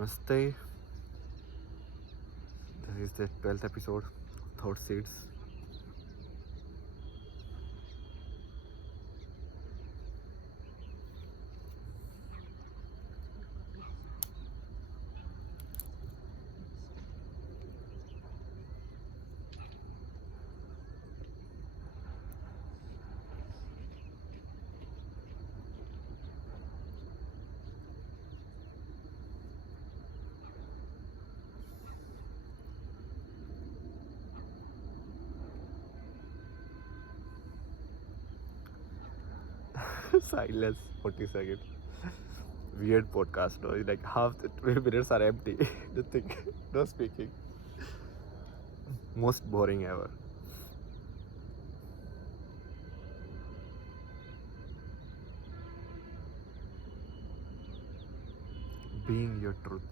Namaste. This is the 12th episode of Thought Seeds. Silence, 40 seconds. Weird podcast, no? Like half the 12 minutes are empty. Nothing, no speaking. Most boring ever. Being your truth.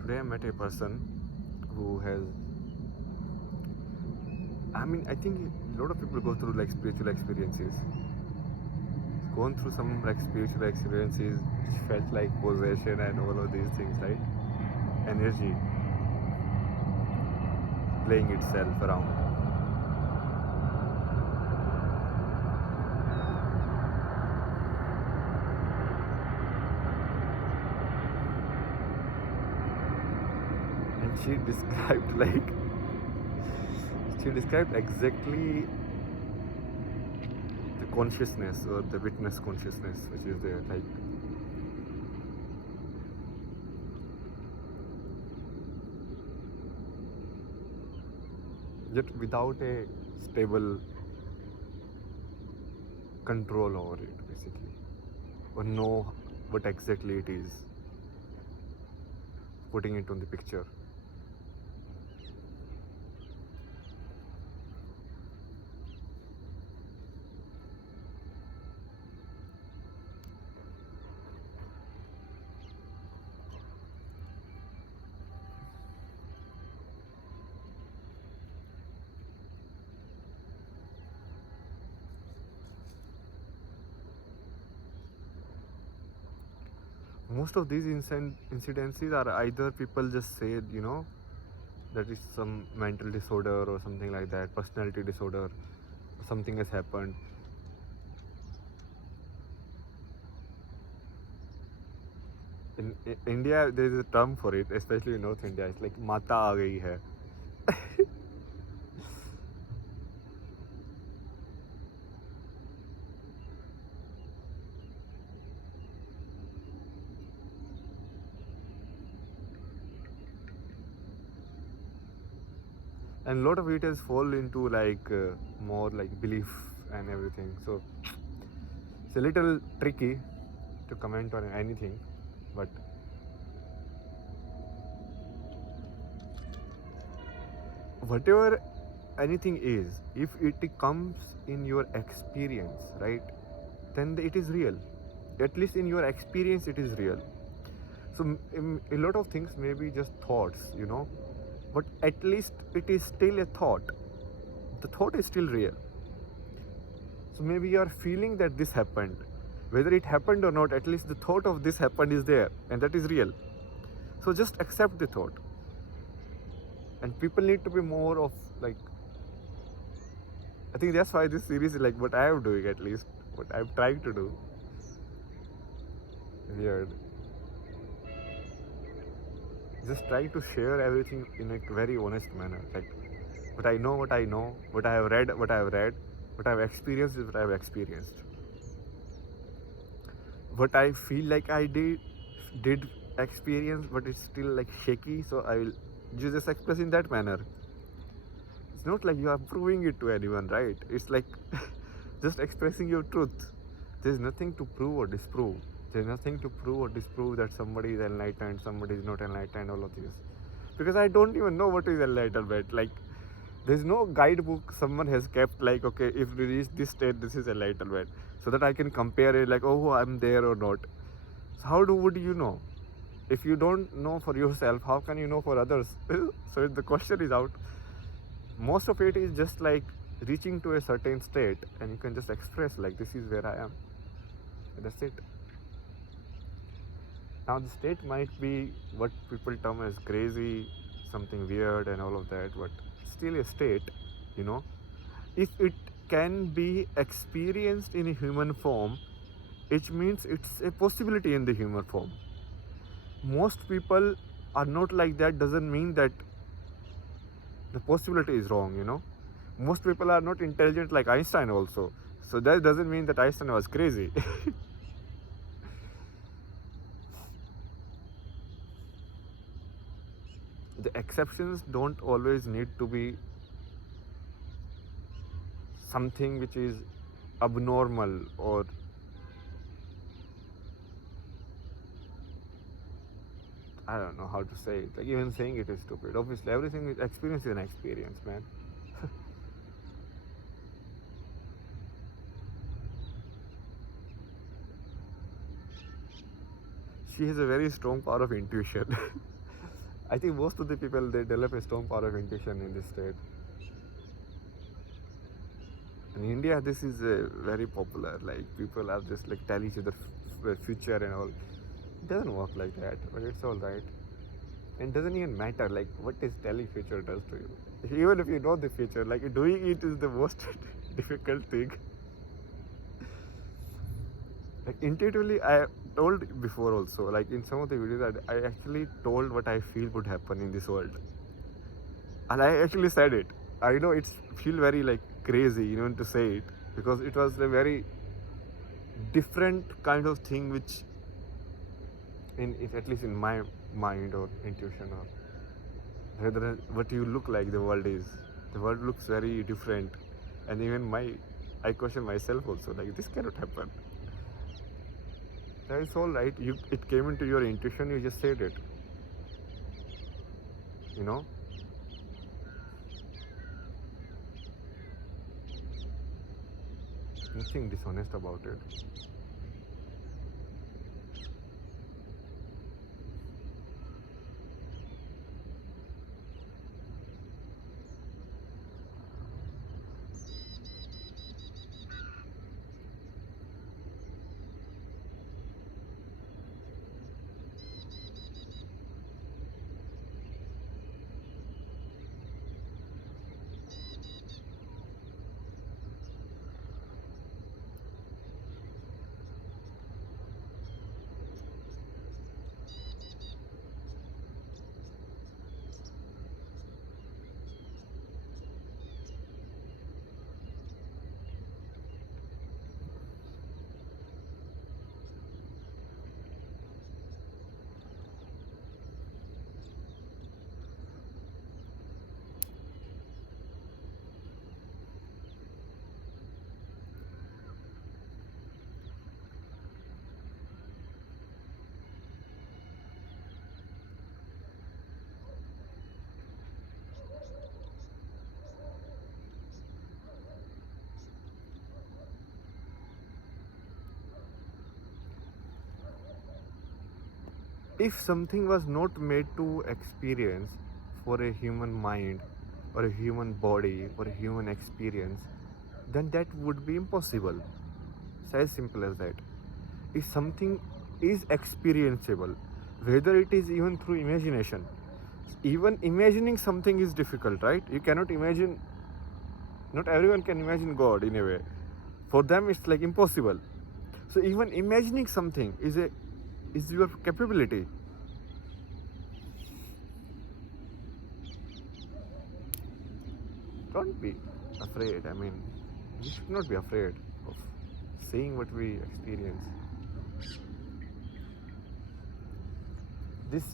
Today I met a person who has, I think a lot of people go through like spiritual experiences. Gone through some like spiritual experiences which felt like possession and all of these things, right? Energy playing itself around. And she described like she described exactly the consciousness or the witness consciousness which is there, like yet without a stable control over it, basically, or know what exactly it is, putting it on the picture. Most of these incidences are either people just said, that is some mental disorder or something like that, personality disorder, something has happened. In India, there is a term for it, especially in North India. It's like "mata aa gayi hai." And a lot of it has fall into like more like belief and everything. So it's a little tricky to comment on anything, but whatever anything is, if it comes in your experience, right, then it is real. At least in your experience, it is real. So a lot of things may be just thoughts, but at least it is still a thought. The thought is still real. So maybe you are feeling that this happened. Whether it happened or not, at least the thought of this happened is there, and that is real. So just accept the thought. And people need to be more of like, I think that's why this series is like what I am doing, at least what I'm trying to do. Weird. Just try to share everything in a very honest manner. Like what I know, what I have read, what I have read, what I have experienced is what I have experienced. What I feel like I did experience, but it's still like shaky, so I will just express in that manner. It's not like you are proving it to anyone, right? It's like just expressing your truth. There's nothing to prove or disprove. There's nothing to prove or disprove that somebody is enlightened, somebody is not enlightened, all of this. Because I don't even know what is enlightenment. Like, there's no guidebook someone has kept, like, okay, if we reach this state, this is enlightenment. So that I can compare it, like, oh, I'm there or not. So how would you know? If you don't know for yourself, how can you know for others? So the question is out. Most of it is just like reaching to a certain state, and you can just express, like, this is where I am. That's it. Now the state might be what people term as crazy, something weird and all of that, but still a state, you know. If it can be experienced in a human form, it means it's a possibility in the human form. Most people are not like that, doesn't mean that the possibility is wrong, you know. Most people are not intelligent like Einstein also, so that doesn't mean that Einstein was crazy. The exceptions don't always need to be something which is abnormal, or I don't know how to say it. Like, even saying it is stupid. Obviously, everything is experience is an experience, man. She has a very strong power of intuition. I think most of the people, they develop a strong power of intuition in this state. In India, this is very popular. Like, people are just like tell each other future and all. It doesn't work like that, but it's all right. And it doesn't even matter like what is telling future does to you. Even if you know the future, like, doing it is the most difficult thing. Like, intuitively, I told before also, like in some of the videos, I actually told what I feel would happen in this world, and I actually said it. I know it's feel very like crazy, you know, to say it, because it was a very different kind of thing, which if at least in my mind or intuition, or rather what you look like the world looks very different. And even I question myself also, like, this cannot happen. That's all right. It came into your intuition, you just said it, you know. Nothing dishonest about it. If something was not made to experience for a human mind or a human body or a human experience, then that would be impossible. It's as simple as that. If something is experienceable, whether it is even through imagination, even imagining something is difficult, right? You cannot imagine, not everyone can imagine God in a way. For them, it's like impossible. So even imagining something is your capability. Don't be afraid. I mean, we should not be afraid of seeing what we experience. This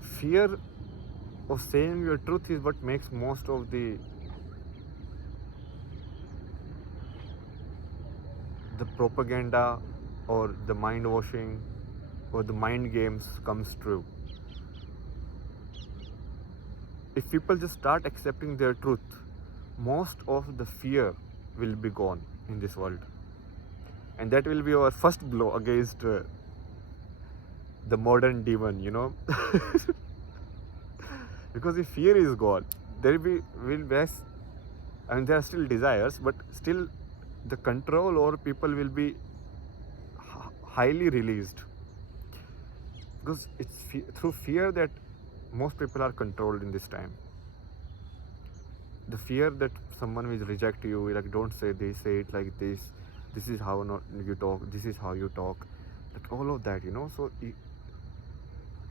fear of saying your truth is what makes most of the the propaganda or the mind washing or the mind games comes true. If people just start accepting their truth, most of the fear will be gone in this world. And that will be our first blow against the modern demon, because if fear is gone, there will be, I mean, there are still desires, but still the control over people will be highly released, because it's through fear that most people are controlled in this time. The fear that someone will reject you, like, don't say this, say it like this is how not you talk, this is how you talk, like all of that, so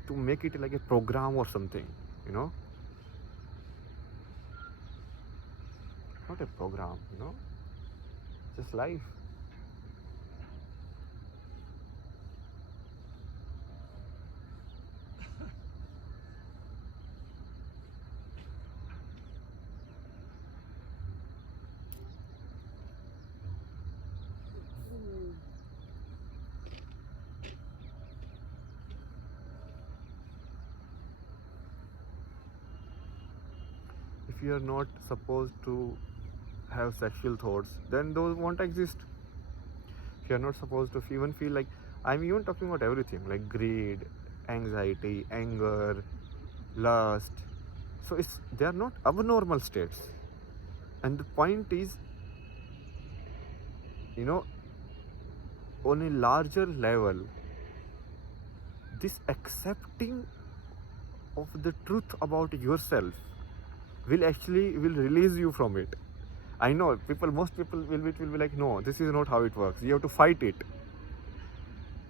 to make it like a program or something, not a program, just life. If you are not supposed to have sexual thoughts, then those won't exist. If you are not supposed to even feel like, I'm even talking about everything like greed, anxiety, anger, lust. So they are not abnormal states. And the point is, on a larger level, this accepting of the truth about yourself will release you from it. I know most people will be like, no, this is not how it works. You have to fight it.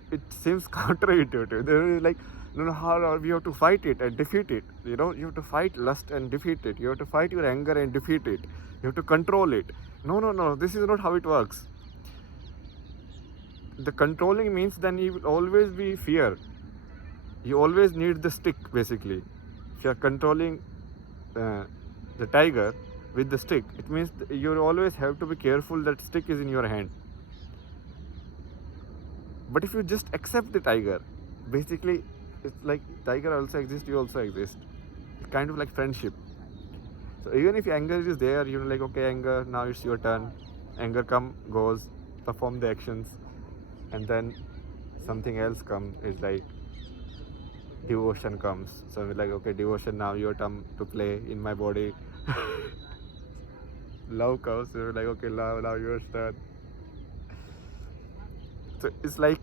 It seems counterintuitive. They're like, no, how we have to fight it and defeat it. You have to fight lust and defeat it. You have to fight your anger and defeat it. You have to control it. No, this is not how it works. The controlling means then you will always be fear. You always need the stick, basically. If you are controlling the tiger with the stick, it means you always have to be careful that stick is in your hand. But if you just accept the tiger, basically it's like tiger also exists, you also exist. It's kind of like friendship. So even if anger is there, you're like, okay, anger, now it's your turn. Anger goes, perform the actions, and then something else comes. It's like devotion comes. So we're like, okay, devotion, now your turn to play in my body. Love comes, so we're like, okay, love, now your turn. So it's like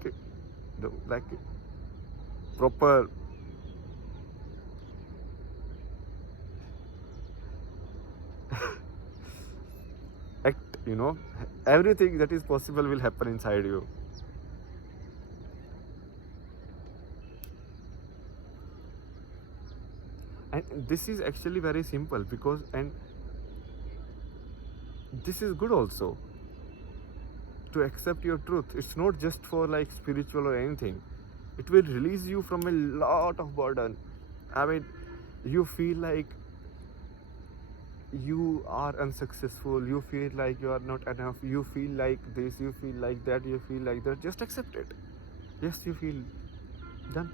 proper act, everything that is possible will happen inside you. And this is actually very simple, and this is good also, to accept your truth. It's not just for like spiritual or anything. It will release you from a lot of burden. I mean, you feel like you are unsuccessful, you feel like you are not enough, you feel like this, you feel like that, you feel like that. Just accept it. Yes, you feel done.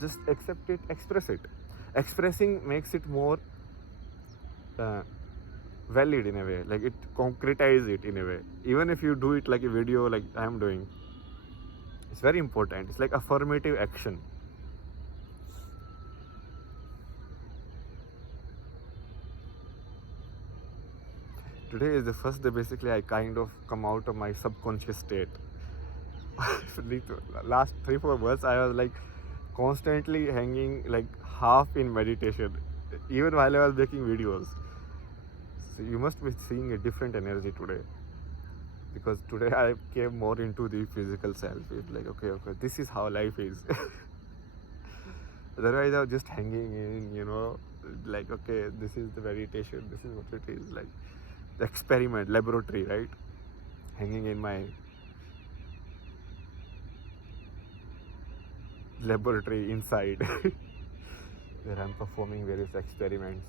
Just accept it, express it. Expressing makes it more valid in a way, like it concretize it in a way. Even if you do it like a video, like I am doing, it's very important. It's like affirmative action. Today is the first day basically I kind of come out of my subconscious state. Last 3-4 months I was like constantly hanging like half in meditation, even while I was making videos. So you must be seeing a different energy today, because today I came more into the physical self. It's like, okay, this is how life is. Otherwise I was just hanging in, like, okay, this is the meditation, this is what it is, like the experiment, laboratory, right? Hanging in my laboratory inside, where I'm performing various experiments.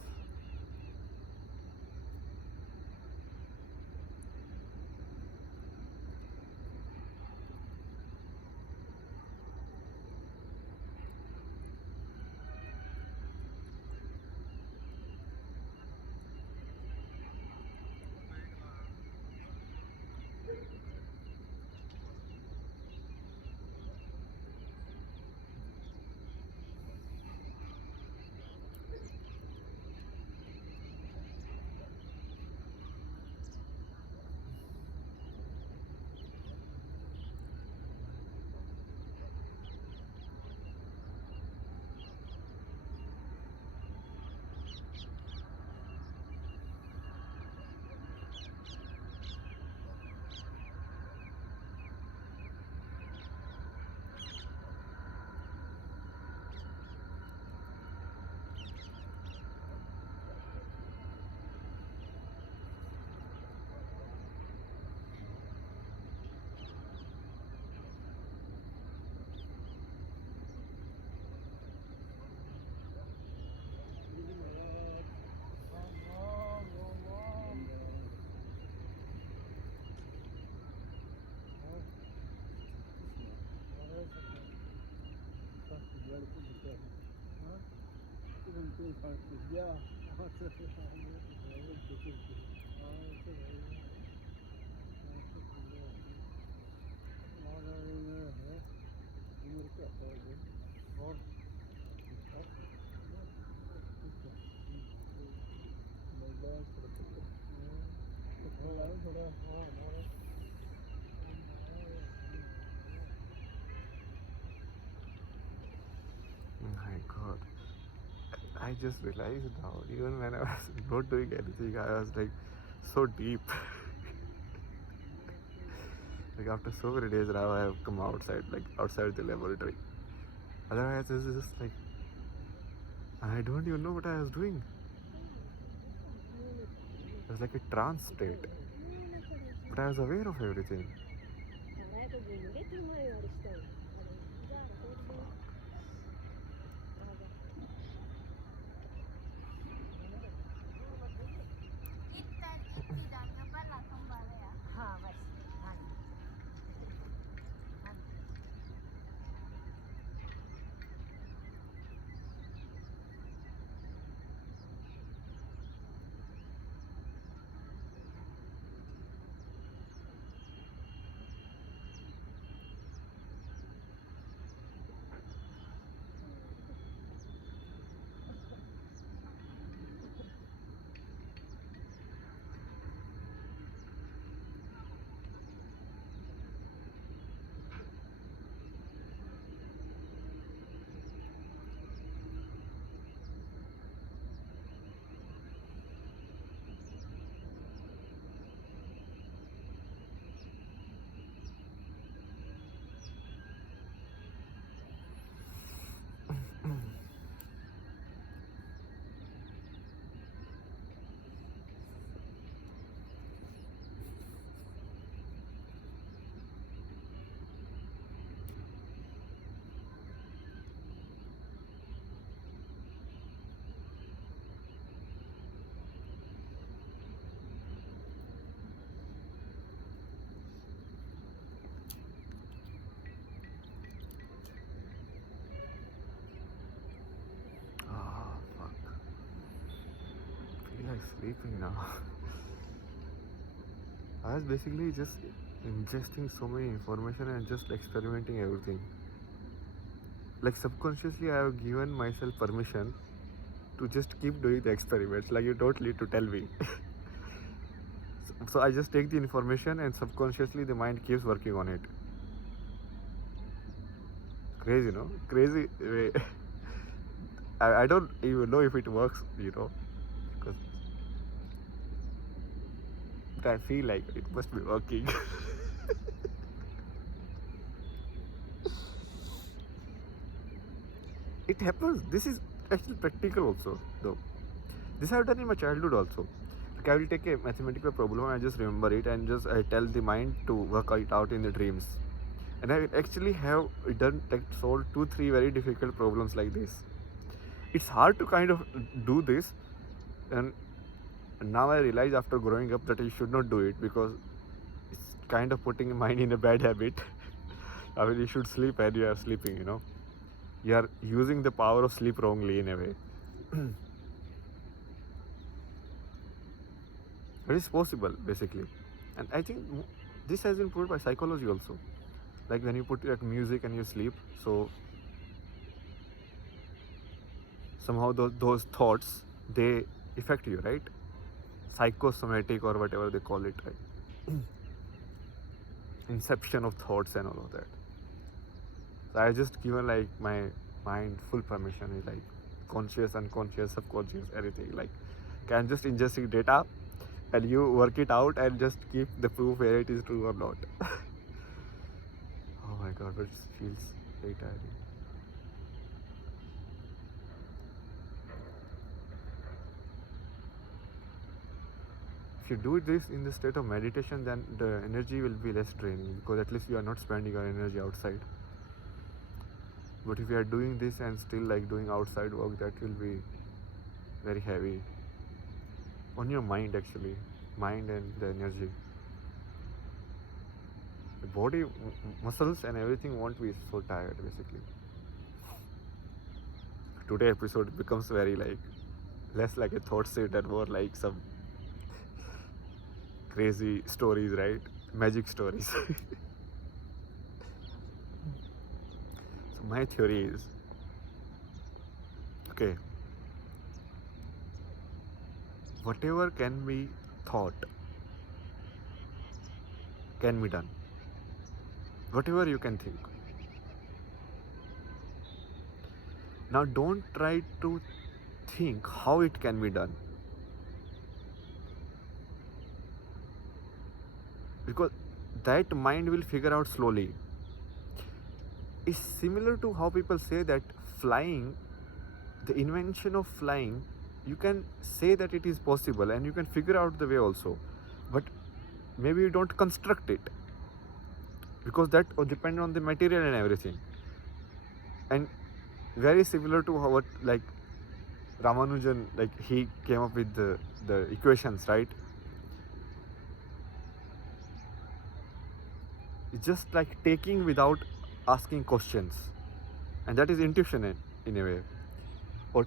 My God. I just realized now, even when I was not doing anything, I was like so deep. Like after so many days now, I have come outside, like outside the laboratory. Otherwise, this is just like, I don't even know what I was doing. It was like a trance state. But I was aware of everything. Oh, fuck. I feel like sleeping now. I was basically just ingesting so many information and just experimenting everything. Like subconsciously, I have given myself permission to just keep doing the experiments. Like you don't need to tell me. So I just take the information and subconsciously the mind keeps working on it. Crazy, no? Crazy way. I don't even know if it works, because but I feel like it must be working. It happens. This is actually practical also, though. This I have done in my childhood also. Like I will take a mathematical problem and I just remember it and just I tell the mind to work it out in the dreams. And I actually have done like solved 2-3 very difficult problems like this. It's hard to kind of do this, and now I realize after growing up that I should not do it because it's kind of putting mind in a bad habit. I mean, you should sleep and you are sleeping, You are using the power of sleep wrongly in a way. It is possible, basically. And I think This has been proved by psychology also. Like when you put like music and you sleep, so somehow those thoughts, they affect you, right? Psychosomatic or whatever they call it, right? Inception of thoughts and all of that. So I just given like my mind full permission, is like conscious, unconscious, subconscious, everything. Like can just ingesting data and you work it out and just keep the proof whether it is true or not. Oh my god, but it feels very tiring. If you do this in the state of meditation, then the energy will be less draining, because at least you are not spending your energy outside. But if you are doing this and still like doing outside work, that will be very heavy on your mind, actually, mind and the energy. The body, muscles and everything won't be so tired basically. Today episode becomes very like less like a thought set and more like some crazy stories, right? Magic stories. So my theory is, okay, whatever can be thought can be done. Whatever you can think. Now don't try to think how it can be done, because that mind will figure out slowly. It's similar to how people say that flying, the invention of flying, you can say that it is possible and you can figure out the way also, but maybe you don't construct it, because that depends on the material and everything. And very similar to how what like Ramanujan, like he came up with the equations, right? It's just like taking without asking questions, and that is intuition in a way, or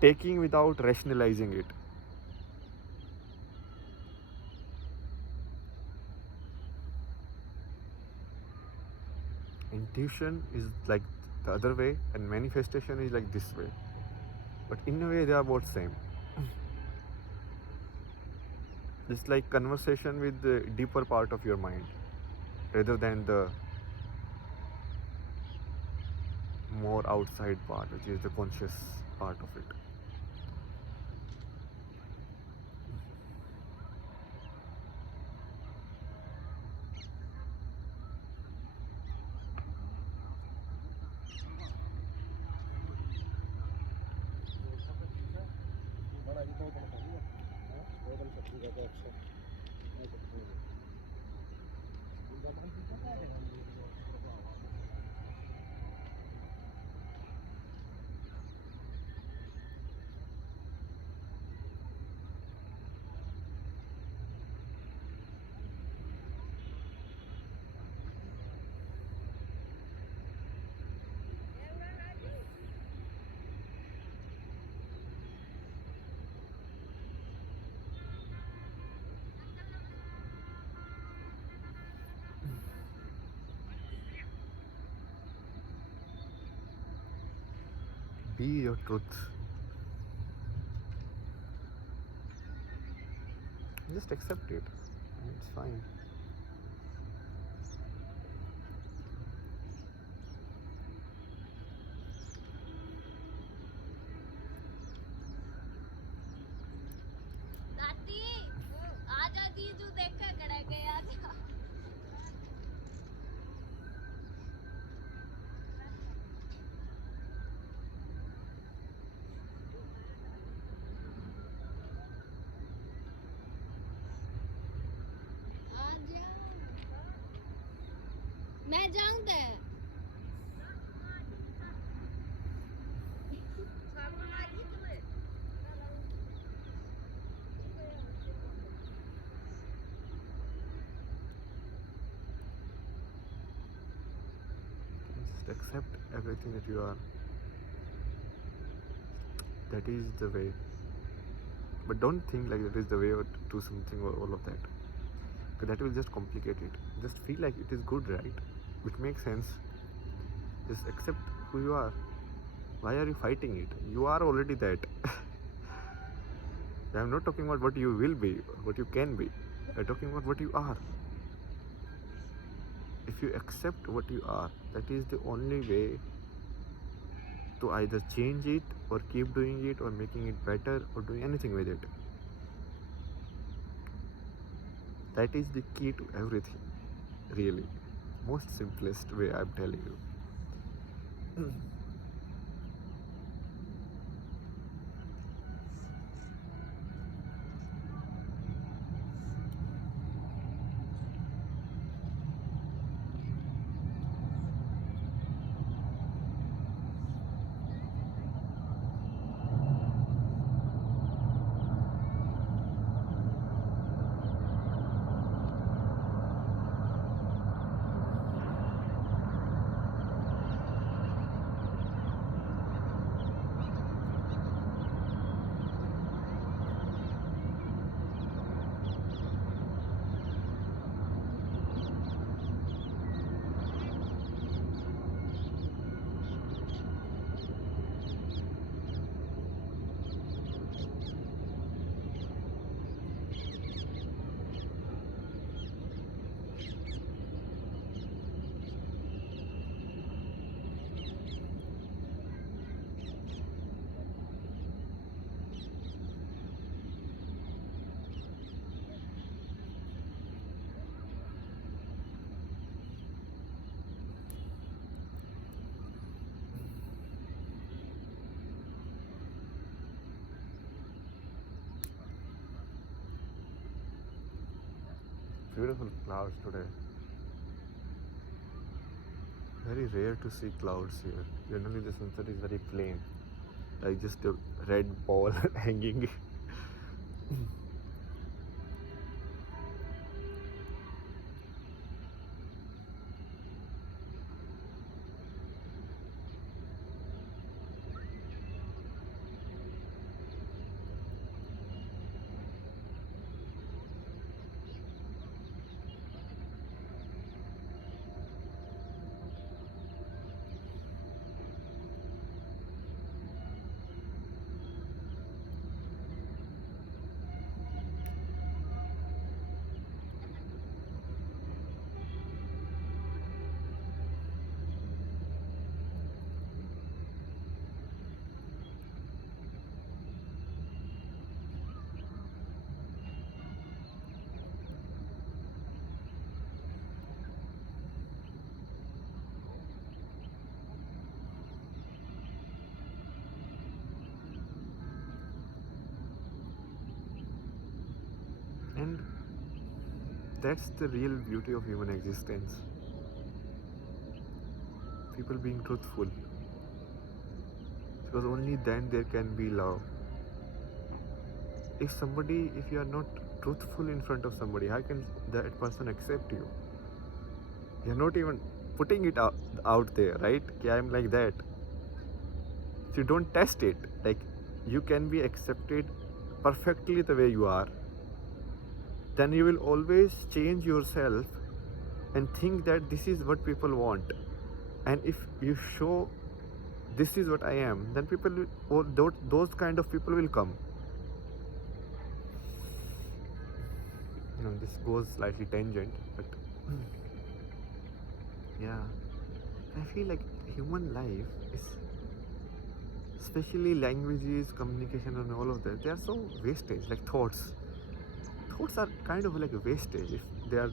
taking without rationalizing it. Intuition is like the other way, and manifestation is like this way, but in a way they are both same. It's like conversation with the deeper part of your mind rather than the more outside part, which is the conscious part of it. Be your truth. Just accept it. It's fine. मैं जाऊं दे Just accept everything that you are. That is the way. But don't think like that is the way or to do something or all of that. that will just complicate it. Just feel like it is good, right? It makes sense. Just accept who you are. Why are you fighting it? You are already that. I'm not talking about what you will be, what you can be. I'm talking about what you are. If you accept what you are, that is the only way to either change it or keep doing it or making it better or doing anything with it. That is the key to everything, really. Most simplest way I'm telling you. Beautiful clouds today. Very rare to see clouds here. Generally the sunset is very plain, like just a red ball hanging. And that's the real beauty of human existence. People being truthful. Because only then there can be love. If you are not truthful in front of somebody, how can that person accept you? You're not even putting it out there, right? Okay, I'm like that. So you don't test it. Like, you can be accepted perfectly the way you are. Then you will always change yourself and think that this is what people want. And if you show this is what I am, then people will, or those kind of people will come. This goes slightly tangent, but yeah, I feel like human life is, especially languages, communication, and all of that, they are so wastage. Like thoughts are kind of like a wastage if you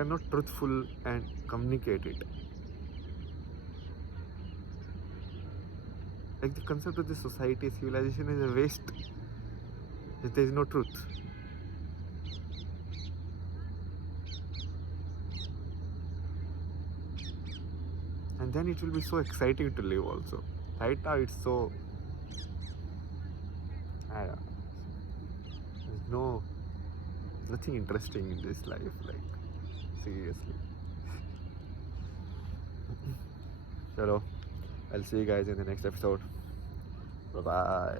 are not truthful and communicate it. Like the concept of the society, civilization is a waste if there is no truth. And then it will be so exciting to live also. Right now it's so, I don't know, there's nothing interesting in this life, like seriously. Chalo, I'll see you guys in the next episode. Bye bye.